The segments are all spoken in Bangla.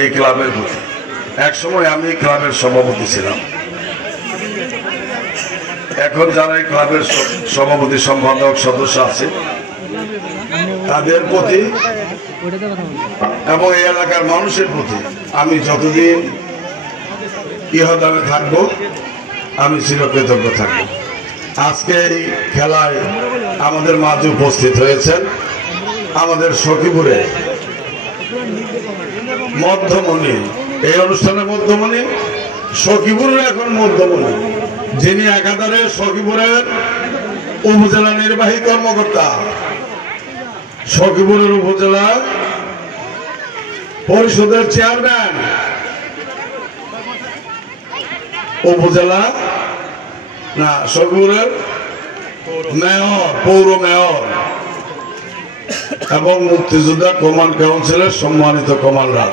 এই ক্লাবের প্রতি। এক সময় আমি ক্লাবের সভাপতি ছিলাম, এখন যারা এই ক্লাবের সভাপতি সম্পাদক সদস্য আছে তাদের প্রতি এবং এই এলাকার মানুষের প্রতি আমি যতদিন ইহদামে থাকবো আমি চিরকৃতজ্ঞ থাকবো। আজকে এই খেলায় আমাদের মাঝে উপস্থিত হয়েছেন আমাদের সখীপুরে মধ্যমণি, এই অনুষ্ঠানের মধ্যমণি সখীপুরের এখন মধ্যমণি, যিনি একাধারে সখীপুরের উপজেলা নির্বাহী কর্মকর্তা, সখীপুরের উপজেলা পরিষদের চেয়ারম্যান, উপজেলা না সখীপুরের মেয়র, পৌর মেয়র এবং মুক্তিযোদ্ধা কমান্ড কাউন্সিলের সম্মানিত কমান্ডার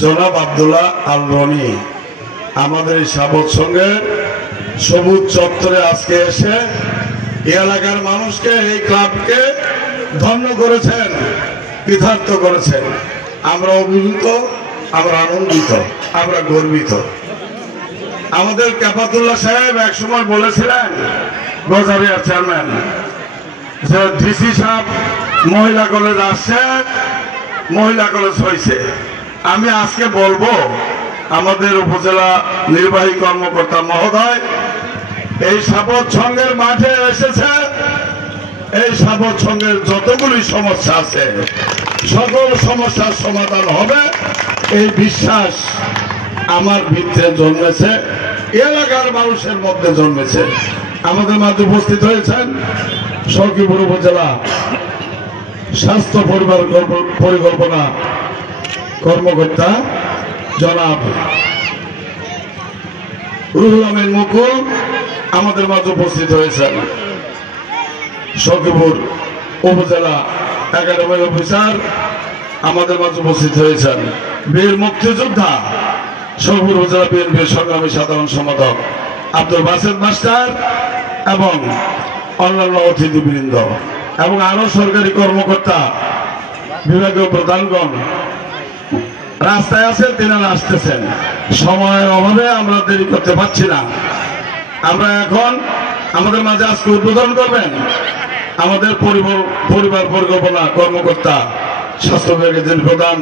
জনাব আব্দুল্লাহ আল রনি আমাদের এই সাবত সঙ্গে সবুজ চত্বরে আজকে এসে এই এলাকার মানুষকে, এই ক্লাবকে ধন্য করেছেন, কৃতার্থ করেছেন। আমরা অভিভূত, আমরা আনন্দিত, আমরা গর্বিত। আমাদের ক্যাফাতুল্লাহ সাহেব একসময় বলেছিলেন, গজারিয়ার চেয়ারম্যান, যে ডিসি সাহেব মহিলা কলেজ আসছে, মহিলা কলেজ হয়েছে। আমি আজকে বলবো আমাদের উপজেলা নির্বাহী কর্মকর্তা মহোদয় এই সাবত সংঘের মাঠে এসেছে, এই সাবত সংঘের যতগুলি সমস্যা আছে সকল সমস্যার সমাধান হবে এই বিশ্বাস আমার ভিতরে জন্মেছে, এলাকার মানুষের মধ্যে জন্মেছে। আমাদের মাঝে উপস্থিত হয়েছেন সখীপুর উপজেলা স্বাস্থ্য পরিবার পরিকল্পনা কর্মকর্তা জনাব রুহুল আমিন মুকুল, আমাদের মাঝে উপস্থিত হয়েছেন সখীপুর উপজেলা একাডেমিক অফিসার, আমাদের মাঝে উপস্থিত হয়েছেন বীর মুক্তিযোদ্ধা সখীপুর উপজেলা বিএনপির সংগ্রামী সাধারণ সম্পাদক আব্দুল বাসেদ মাস্টার এবং অন্যান্য অতিথিবৃন্দ এবং আরো সরকারি কর্মকর্তা, বিভাগীয় প্রধানগণ রাস্তায় আছেন, তিনারা আসতেছেন। সময়ের অভাবে আমরা দেরি করতে পারছি না। আমরা এখন আমাদের মাঝে আজকে উদ্বোধন করবেন আমাদের পরিবার পরিকল্পনা কর্মকর্তা স্বাস্থ্য বিভাগের যিনি প্রধান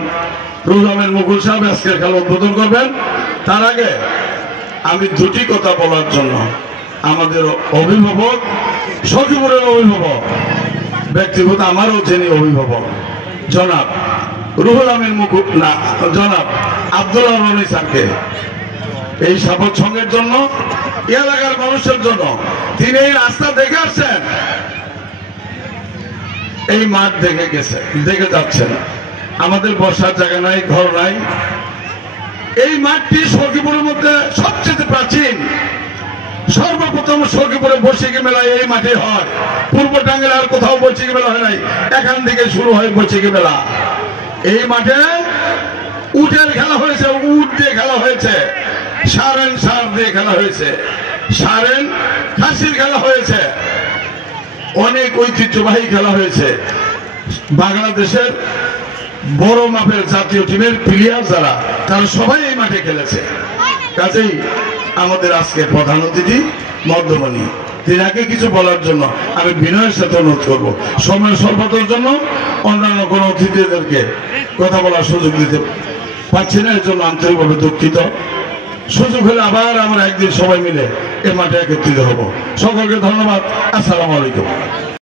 রুহুল আমিন মুকুল সাহেব আজকের খেলা উদ্বোধন করবেন। তার আগে আমি দুটি কথা বলার জন্য আমাদের অভিভাবক, সখীপুরের অভিভাবক, ব্যক্তিগত আমারও যিনি অভিভাবক জনাব রুহুল আমিন মুকুল না জনাব আব্দুল্লাহ রনি স্যারকে, এই সাবত সংঘের জন্য, এলাকার মানুষের জন্য তিনি এই রাস্তা দেখে আসছেন, এই মাঠ দেখে গেছে, দেখে যাচ্ছেন। আমাদের বসার জায়গা নাই, ঘর নাই। এই মাঠটি সখীপুরের মধ্যে সবচেয়ে প্রাচীন। সর্বপ্রথম সখীপুরে বৈশাখী মেলা এই মাঠে হয়। পূর্ব টাঙ্গের আর কোথাও বৈশাখী মেলা হয় নাই, এখান থেকে শুরু হয় বৈশাখী মেলা। এই মাঠে উটের খেলা হয়েছে, উট দিয়ে খেলা হয়েছে, সারেন সার দিয়ে খেলা হয়েছে, সারেন খাসির খেলা হয়েছে, অনেক ঐতিহ্যবাহী খেলা হয়েছে। বাংলাদেশের বড় মাপের জাতীয় টিমের প্লেয়ার যারা, তারা সবাই এই মাঠে খেলেছে। কাজেই আমাদের আজকে প্রধান অতিথি মধ্যমণি, তিনাকে কিছু বলার জন্য আমি বিনয়ের সাথে অনুরোধ করবো। সময় স্বল্পতার জন্য অন্যান্য কোন অতিথিদেরকে কথা বলার সুযোগ দিতে পারছি না, এর জন্য আন্তরিকভাবে দুঃখিত। সুযোগ হলে আবার আমরা একদিন সবাই মিলে এ মাঠে একত্রিত হব। সকলকে ধন্যবাদ। আসসালামু আলাইকুম।